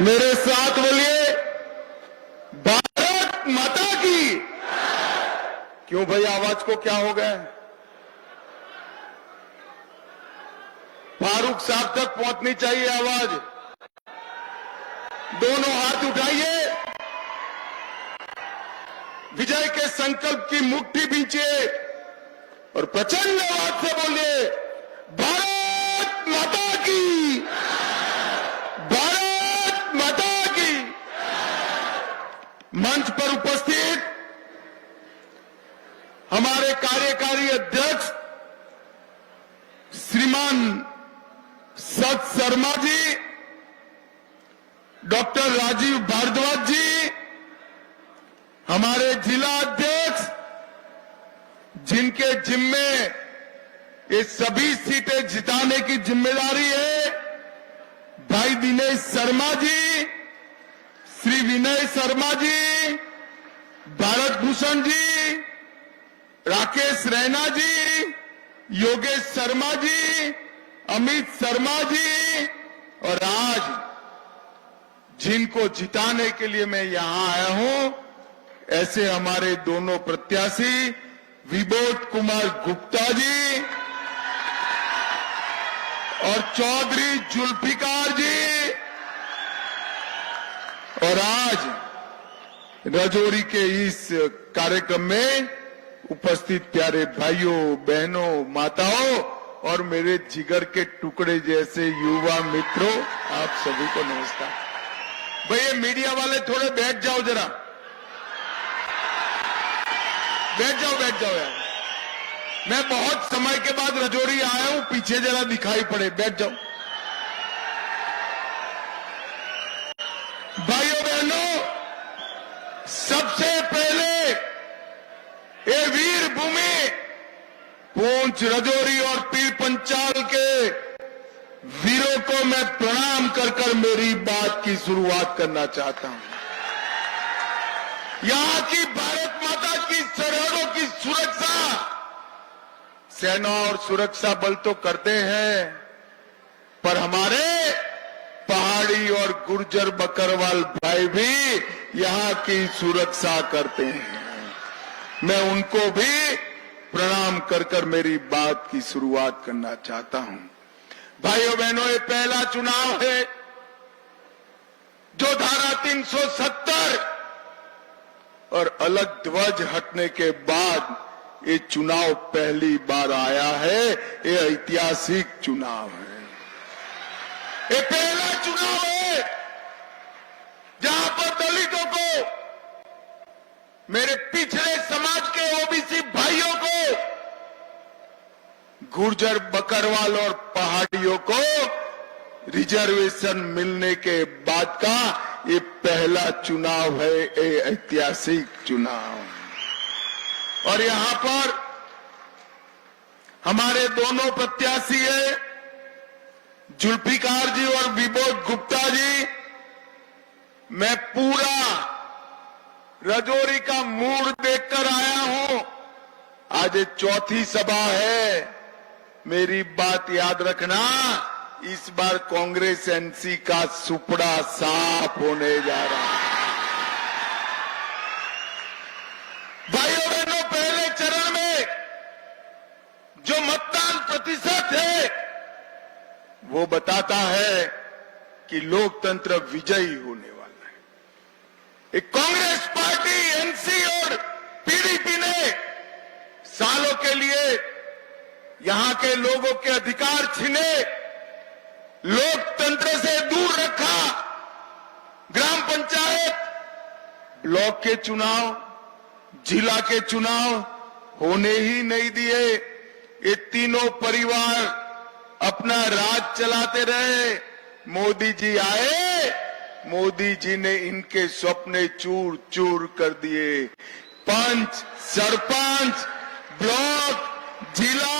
मेरे साथ बोलिए भारत माता की। क्यों भाई, आवाज को क्या हो गया? फारूक साहब तक पहुंचनी चाहिए आवाज। दोनों हाथ उठाइए, विजय के संकल्प की मुट्ठी बींचिए और प्रचंड आवाज से बोलिए भारत माता की, भारत माता की। मंच पर उपस्थित हमारे कार्यकारी अध्यक्ष श्रीमान सत शर्मा जी, डॉक्टर राजीव भारद्वाज जी, हमारे जिला अध्यक्ष जिनके जिम्मे ये सभी सीटें जिताने की जिम्मेदारी है, भाई दिनेश शर्मा जी, श्री विनय शर्मा जी, भारत भूषण जी, राकेश रैना जी, योगेश शर्मा जी, अमित शर्मा जी, और आज जिनको जिताने के लिए मैं यहां आया हूं, ऐसे हमारे दोनों प्रत्याशी विबोध कुमार गुप्ता जी और चौधरी जुल्फिकार जी, और आज राजौरी के इस कार्यक्रम में उपस्थित प्यारे भाइयों, बहनों, माताओं और मेरे जिगर के टुकड़े जैसे युवा मित्रों, आप सभी को नमस्कार। भाई ये मीडिया वाले थोड़े बैठ जाओ, जरा बैठ जाओ यार। मैं बहुत समय के बाद राजौरी आया हूं, पीछे जरा दिखाई पड़े, बैठ जाओ। भाइयों बहनों, सबसे पहले ये वीर भूमि पूंछ, राजौरी और पीर पंचाल के वीरों को मैं प्रणाम कर मेरी बात की शुरुआत करना चाहता हूं। यहां की भारत माता की सरहदों की सुरक्षा सेना और सुरक्षा बल तो करते हैं, पर हमारे पहाड़ी और गुर्जर बकरवाल भाई भी यहां की सुरक्षा करते हैं। मैं उनको भी प्रणाम कर मेरी बात की शुरुआत करना चाहता हूं। भाइयों बहनों, ये पहला चुनाव है जो धारा 370 और अलग ध्वज हटने के बाद ये चुनाव पहली बार आया है। ये ऐतिहासिक चुनाव है। ये पहला चुनाव है जहां पर दलितों को, मेरे पिछड़े समाज के ओबीसी भाइयों को, गुर्जर बकरवाल और पहाड़ियों को रिजर्वेशन मिलने के बाद का ये पहला चुनाव है, ये ऐतिहासिक चुनाव। और यहां पर हमारे दोनों प्रत्याशी है, जुल्फिकार जी और विबोध गुप्ता जी। मैं पूरा राजौरी का मूड देखकर आया हूं। आज ये चौथी सभा है। मेरी बात याद रखना, इस बार कांग्रेस एनसी का सुपड़ा साफ होने जा रहा है। भाइयों बहनों, पहले चरण में जो मतदान प्रतिशत है वो बताता है कि लोकतंत्र विजयी होने वाला है। एक कांग्रेस पार्टी, एनसी और पीडीपी ने सालों के लिए यहां के लोगों के अधिकार छीने, लोकतंत्र से दूर रखा, ग्राम पंचायत, ब्लॉक के चुनाव, जिला के चुनाव होने ही नहीं दिए। ये तीनों परिवार अपना राज चलाते रहे। मोदी जी आए, मोदी जी ने इनके सपने चूर चूर कर दिए। पंच, सरपंच, ब्लॉक, जिला,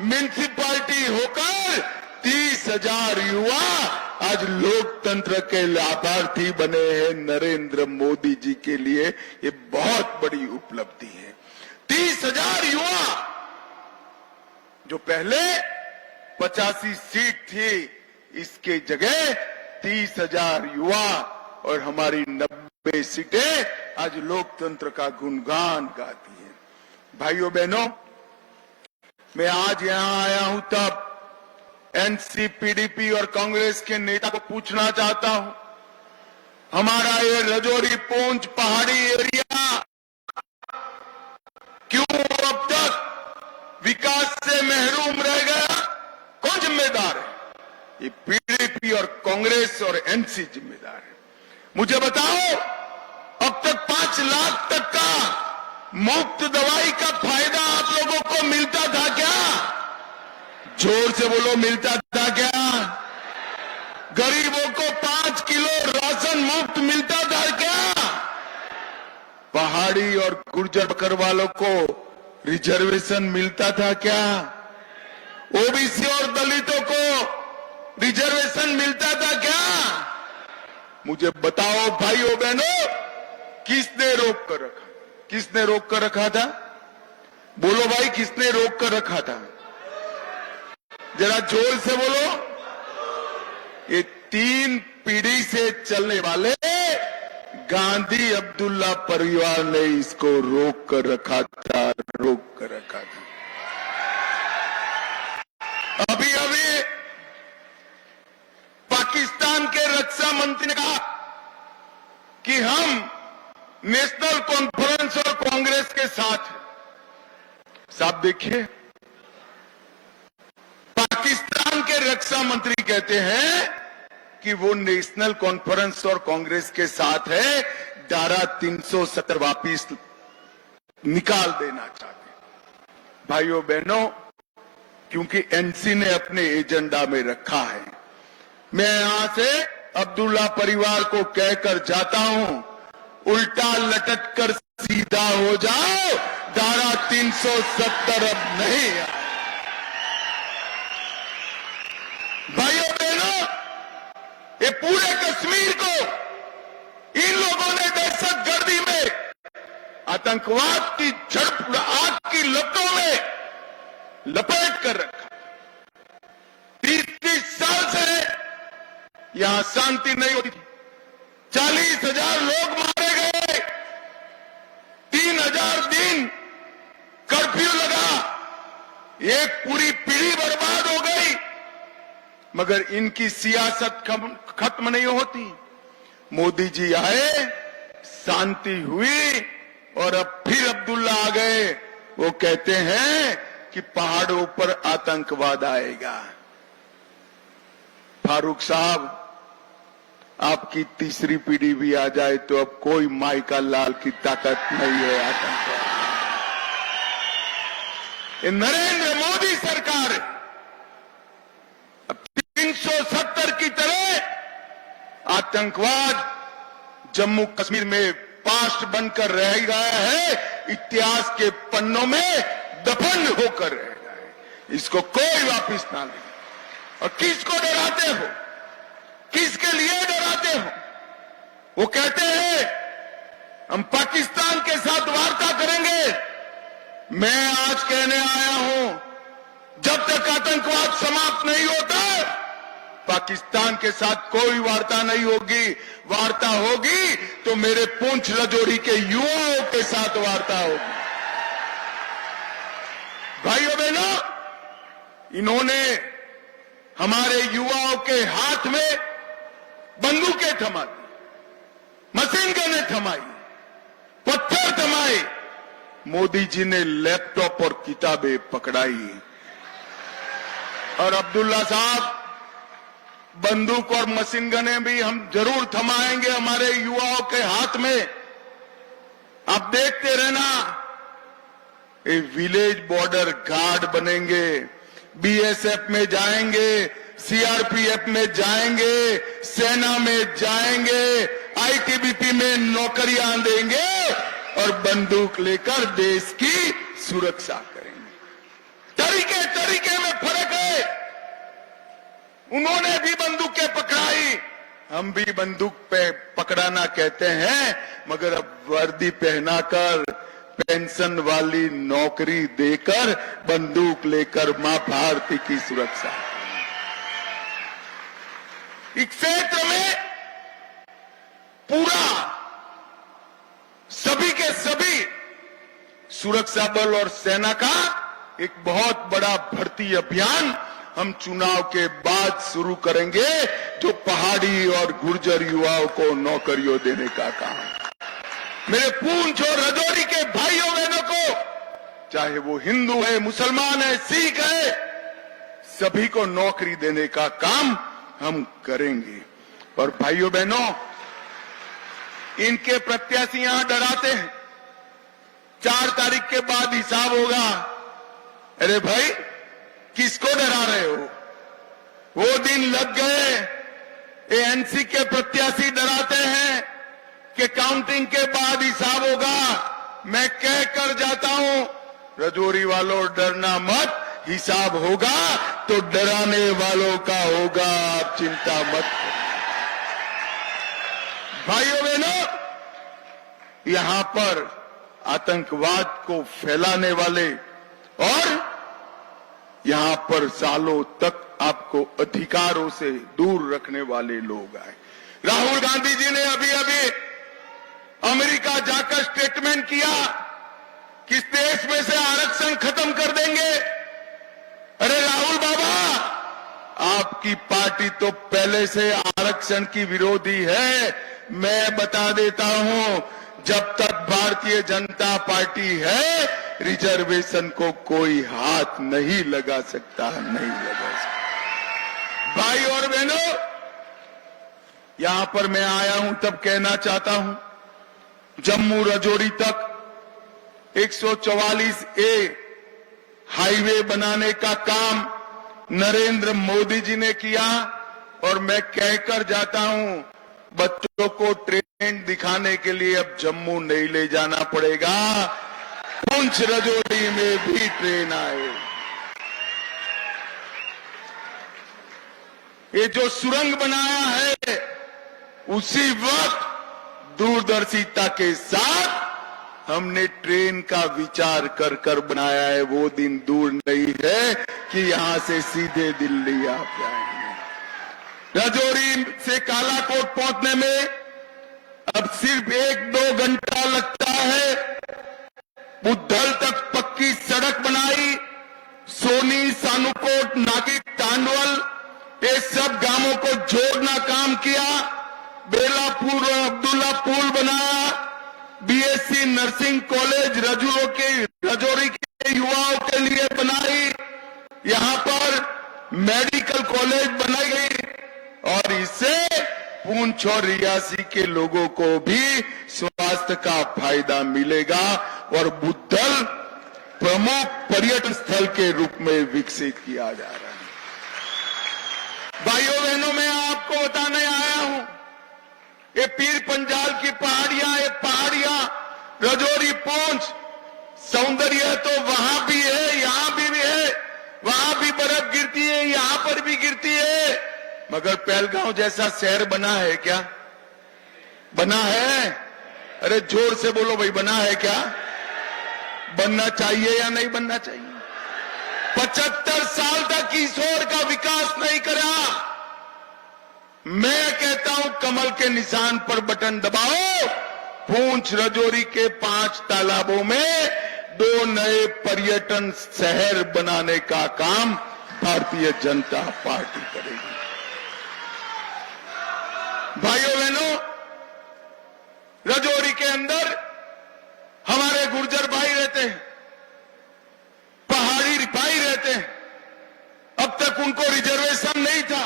म्युनिसिपैलिटी होकर 30,000 युवा आज लोकतंत्र के लाभार्थी बने हैं। नरेंद्र मोदी जी के लिए ये बहुत बड़ी उपलब्धि है। 30,000 युवा, जो पहले 85 सीट थी, इसके जगह 30,000 युवा और हमारी 90 सीटें आज लोकतंत्र का गुणगान गाती हैं। भाइयों बहनों, मैं आज यहां आया हूं तब एनसीपीडीपी और कांग्रेस के नेता को पूछना चाहता हूं, हमारा ये रजौरी पुंछ पहाड़ी एरिया क्यों अब तक विकास से महरूम रह गया? कौन जिम्मेदार है? ये पीडीपी और कांग्रेस और एनसी जिम्मेदार है। मुझे बताओ, अब तक 5 लाख तक का मुफ्त दवाई का फायदा आप लोगों को मिलता था क्या? जोर से बोलो, मिलता था क्या? गरीबों को 5 किलो राशन मुफ्त मिलता था क्या? पहाड़ी और गुर्जर बकरवालों को रिजर्वेशन मिलता था क्या? ओबीसी और दलितों को रिजर्वेशन मिलता था क्या? मुझे बताओ भाइयों बहनों, किसने रोक कर रखा? किसने रोक कर रखा था? बोलो भाई, किसने रोक कर रखा था? जरा जोर से बोलो। ये 3 पीढ़ी से चलने वाले गांधी अब्दुल्ला परिवार ने इसको रोक कर रखा था, रोक कर रखा था। अभी अभी पाकिस्तान के रक्षा मंत्री ने कहा कि हम नेशनल कॉन्फ्रेंस और कांग्रेस के साथ हैं। साहब देखिए, पाकिस्तान के रक्षा मंत्री कहते हैं कि वो नेशनल कॉन्फ्रेंस और कांग्रेस के साथ है, धारा 370 वापिस निकाल देना चाहते हैं। भाइयों बहनों, क्योंकि एनसी ने अपने एजेंडा में रखा है, मैं यहां से अब्दुल्ला परिवार को कहकर जाता हूं, उल्टा लटक कर सीधा हो जाओ, धारा 370 अब नहीं है। भाइयों बहनों, ये पूरे कश्मीर को इन लोगों ने दहशतगर्दी में, आतंकवाद की झड़प, आग की लपटों में लपेट कर रखा। 30 साल से यहां शांति नहीं होती थी। 40,000 लोग मारे गए, 3,000 दिन कर्फ्यू लगा, एक पूरी पीढ़ी बर्बाद हो गई, मगर इनकी सियासत खत्म नहीं होती। मोदी जी आए, शांति हुई, और अब फिर अब्दुल्ला आ गए। वो कहते हैं कि पहाड़ों पर आतंकवाद आएगा। फारूक साहब, आपकी तीसरी पीढ़ी भी आ जाए तो अब कोई माई का लाल की ताकत नहीं है आतंकवाद। ये नरेंद्र मोदी सरकार है। अब 370 की तरह आतंकवाद जम्मू कश्मीर में पास्ट बनकर रह गया है, इतिहास के पन्नों में दफन होकर रह गया है। इसको कोई वापिस ना ले। और किसको डराते हो? किसके लिए डराते हो? वो कहते हैं हम पाकिस्तान के साथ वार्ता करेंगे। मैं आज कहने आया हूं, जब तक आतंकवाद समाप्त नहीं होता, पाकिस्तान के साथ कोई वार्ता नहीं होगी। वार्ता होगी तो मेरे पुंछ रजौरी के युवाओं के साथ वार्ता होगी। भाइयों बहनों, इन्होंने हमारे युवाओं के हाथ में बंदूकें थमा दी, मशीन गनें थमाई, पत्थर थमाए। मोदी जी ने लैपटॉप और किताबें पकड़ाई। और अब्दुल्ला साहब, बंदूक और मशीन गनें भी हम जरूर थमाएंगे हमारे युवाओं के हाथ में। आप देखते रहना, ये विलेज बॉर्डर गार्ड बनेंगे, बीएसएफ में जाएंगे, सीआरपीएफ में जाएंगे, सेना में जाएंगे, आईटीबीपी में नौकरियां देंगे और बंदूक लेकर देश की सुरक्षा करेंगे। तरीके तरीके में फर्क है। उन्होंने भी बंदूकें पकड़ाई, हम भी बंदूक पे पकड़ाना कहते हैं, मगर अब वर्दी पहनाकर, पेंशन वाली नौकरी देकर, बंदूक लेकर मां भारती की सुरक्षा। इस क्षेत्र में पूरा सभी के सभी सुरक्षा बल और सेना का एक बहुत बड़ा भर्ती अभियान हम चुनाव के बाद शुरू करेंगे, जो पहाड़ी और गुर्जर युवाओं को नौकरियों देने का काम। मेरे पूंछ और राजौरी के भाइयों बहनों को, चाहे वो हिंदू है, मुसलमान है, सिख है, सभी को नौकरी देने का काम हम करेंगे। और भाइयों बहनों, इनके प्रत्याशी यहां डराते हैं 4 तारीख के बाद हिसाब होगा। अरे भाई, किसको डरा रहे हो? वो दिन लग गए। एएनसी के प्रत्याशी डराते हैं कि काउंटिंग के बाद हिसाब होगा। मैं कह कर जाता हूं, राजौरी वालों डरना मत, हिसाब होगा तो डराने वालों का होगा, आप चिंता मत करो। भाइयों बहनों, यहां पर आतंकवाद को फैलाने वाले और यहां पर सालों तक आपको अधिकारों से दूर रखने वाले लोग आए। राहुल गांधी जी ने अभी अभी अमेरिका जाकर स्टेटमेंट किया कि इस देश में से आरक्षण खत्म कर देंगे। अरे राहुल बाबा, आपकी पार्टी तो पहले से आरक्षण की विरोधी है। मैं बता देता हूं, जब तक भारतीय जनता पार्टी है, रिजर्वेशन को कोई हाथ नहीं लगा सकता, नहीं लगा सकता। भाई और बहनों, यहां पर मैं आया हूं तब कहना चाहता हूं, जम्मू राजौरी तक 144A हाईवे बनाने का काम नरेंद्र मोदी जी ने किया। और मैं कहकर जाता हूं, बच्चों को ट्रेन दिखाने के लिए अब जम्मू नहीं ले जाना पड़ेगा, पुंछ राजौरी में भी ट्रेन आए। ये जो सुरंग बनाया है, उसी वक्त दूरदर्शिता के साथ हमने ट्रेन का विचार कर कर बनाया है। वो दिन दूर नहीं है कि यहां से सीधे दिल्ली आप जाएंगे। राजौरी से कालाकोट पहुंचने में अब सिर्फ 1-2 घंटा लगता है। बुद्धल तक पक्की सड़क बनाई, सोनी, सानुकोट, नागिक, तांडवल, ये सब गांवों को जोड़ना काम किया। बेलापुर और अब्दुल्ला पुल बनाया। बीएससी नर्सिंग कॉलेज राजौरी के युवाओं के लिए बनाई। यहां पर मेडिकल कॉलेज बनाई गई और इससे पुंछ और रियासी के लोगों को भी स्वास्थ्य का फायदा मिलेगा और बुद्धल प्रमुख पर्यटन स्थल के रूप में विकसित किया जा रहा है। भाइयों बहनों, मैं आपको बताने आया हूं, ये पीर पंजाल की पहाड़ियां, ये पहाड़ियां राजौरी पुंछ, सौंदर्य तो वहां भी है, यहां भी है। वहां भी बर्फ गिरती है, यहां पर भी गिरती है। मगर पहलगांव जैसा शहर बना है क्या? बना है? अरे जोर से बोलो भाई, बना है क्या? बनना चाहिए या नहीं बनना चाहिए? 75 साल तक किशोर का विकास नहीं करा। मैं कहता हूं, कमल के निशान पर बटन दबाओ। पुंछ राजौरी के 5 तालाबों में 2 नए पर्यटन शहर बनाने का काम भारतीय जनता पार्टी करेगी। भाइयों बहनों, राजौरी के अंदर हमारे गुर्जर भाई रहते हैं, पहाड़ी भाई रहते हैं। अब तक उनको रिजर्वेशन नहीं था।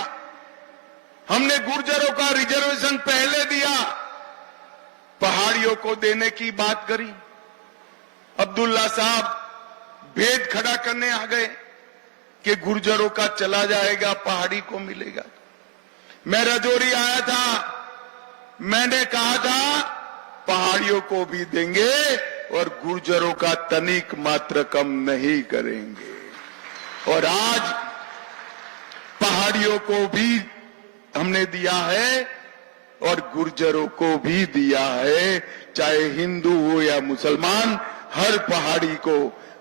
हमने गुर्जरों का रिजर्वेशन पहले दिया, पहाड़ियों को देने की बात करी। अब्दुल्ला साहब भेद खड़ा करने आ गए कि गुर्जरों का चला जाएगा, पहाड़ी को मिलेगा। मैं राजौरी आया था, मैंने कहा था पहाड़ियों को भी देंगे और गुर्जरों का तनिक मात्र कम नहीं करेंगे। और आज पहाड़ियों को भी हमने दिया है और गुर्जरों को भी दिया है। चाहे हिंदू हो या मुसलमान, हर पहाड़ी को,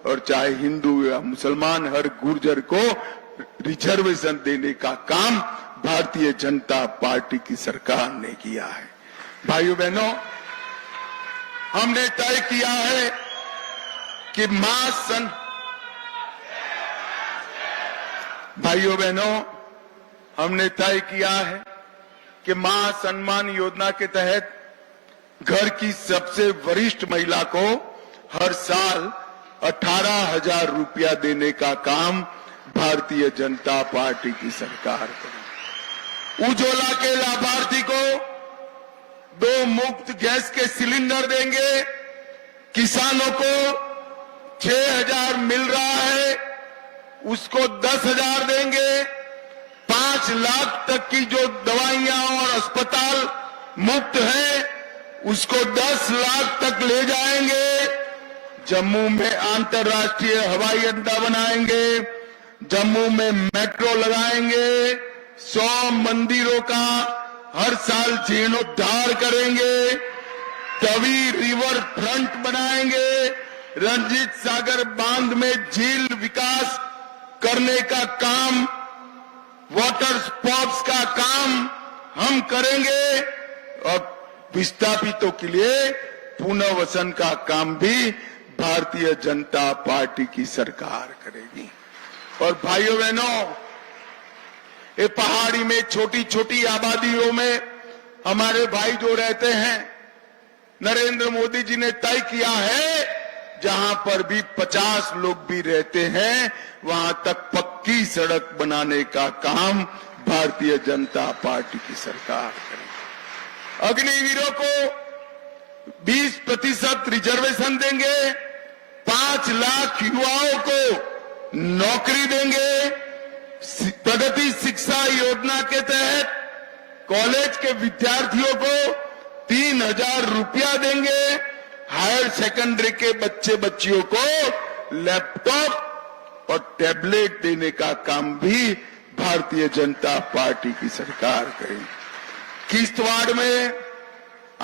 और चाहे हिंदू या मुसलमान, हर गुर्जर को रिजर्वेशन देने का काम भारतीय जनता पार्टी की सरकार ने किया है। भाइयों बहनों, हमने तय किया है कि भाइयों बहनों, हमने तय किया है कि मां सम्मान योजना के तहत घर की सबसे वरिष्ठ महिला को हर साल 18,000 रुपया देने का काम भारतीय जनता पार्टी की सरकार करेगी। उज्ज्वला के लाभार्थी को 2 मुफ्त गैस के सिलेंडर देंगे। किसानों को 6,000 मिल रहा है, उसको 10,000 देंगे। 5 लाख तक की जो दवाइयां और अस्पताल मुफ्त है, उसको 10 लाख तक ले जाएंगे। जम्मू में अंतर्राष्ट्रीय हवाई अड्डा बनाएंगे, जम्मू में मेट्रो लगाएंगे, 100 मंदिरों का हर साल जीर्णोद्धार करेंगे, तवी रिवर फ्रंट बनाएंगे, रंजीत सागर बांध में झील विकास करने का काम, वाटर स्पोर्ट्स का काम हम करेंगे और विस्थापितों के लिए पुनर्वसन का काम भी भारतीय जनता पार्टी की सरकार करेगी। और भाइयों बहनों, ये पहाड़ी में छोटी छोटी आबादियों में हमारे भाई जो रहते हैं, नरेंद्र मोदी जी ने तय किया है जहां पर भी 50 लोग भी रहते हैं, वहां तक पक्की सड़क बनाने का काम भारतीय जनता पार्टी की सरकार करेगी। अग्निवीरों को 20% रिजर्वेशन देंगे, 5 लाख युवाओं को नौकरी देंगे। प्रगति शिक्षा योजना के तहत कॉलेज के विद्यार्थियों को 3,000 रुपया देंगे। हायर सेकेंडरी के बच्चे बच्चियों को लैपटॉप और टैबलेट देने का काम भी भारतीय जनता पार्टी की सरकार करेगी। किश्तवाड़ में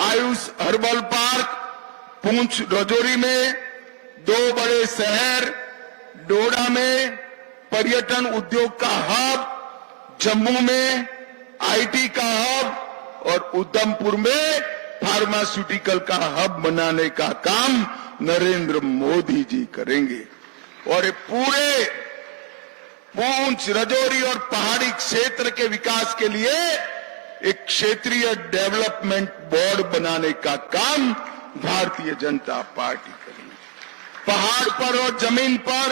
आयुष हर्बल पार्क, पुंछ राजौरी में 2 बड़े शहर, डोडा में पर्यटन उद्योग का हब, जम्मू में आईटी का हब और उधमपुर में फार्मास्यूटिकल का हब बनाने का काम नरेंद्र मोदी जी करेंगे। और ये पूरे पुंछ, राजौरी और पहाड़ी क्षेत्र के विकास के लिए एक क्षेत्रीय डेवलपमेंट बोर्ड बनाने का काम भारतीय जनता पार्टी करेगी। पहाड़ पर और जमीन पर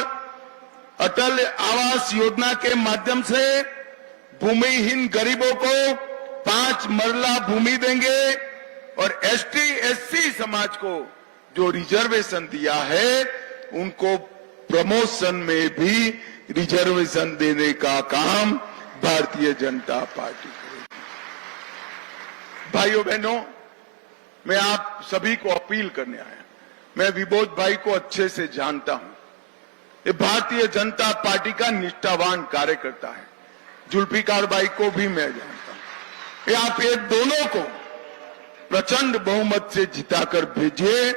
अटल आवास योजना के माध्यम से भूमिहीन गरीबों को 5 मरला भूमि देंगे और एसटी एससी समाज को जो रिजर्वेशन दिया है उनको प्रमोशन में भी रिजर्वेशन देने का काम भारतीय जनता पार्टी करेगी। भाइयों बहनों, मैं आप सभी को अपील करने आया। मैं विबोध भाई को अच्छे से जानता हूं। ये भारतीय जनता पार्टी का निष्ठावान कार्यकर्ता है। जुल्फिकार भाई को भी मैं जानता हूं। ये आप ये दोनों को प्रचंड बहुमत से जिताकर भेजिए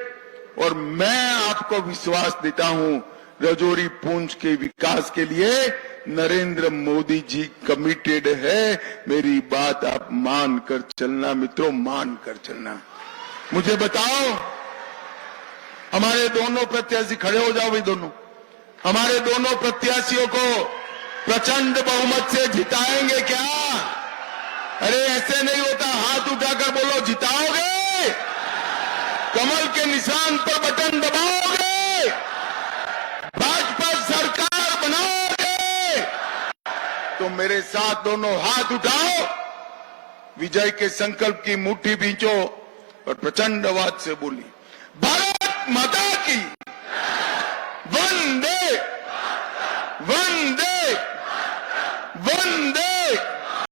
और मैं आपको विश्वास देता हूं, राजौरी पुंछ के विकास के लिए नरेंद्र मोदी जी कमिटेड है। मेरी बात आप मान कर चलना मित्रों, मान कर चलना। मुझे बताओ, हमारे दोनों प्रत्याशी खड़े हो जाओ भाई, दोनों हमारे दोनों प्रत्याशियों को प्रचंड बहुमत से जिताएंगे क्या? अरे ऐसे नहीं होता, हाथ उठाकर बोलो जिताओगे, कमल के निशान पर बटन दबाओगे, भाजपा सरकार बनाओगे। तो मेरे साथ दोनों हाथ उठाओ, विजय के संकल्प की मुट्ठी भींचो और प्रचंड आवाज से बोली भारत माता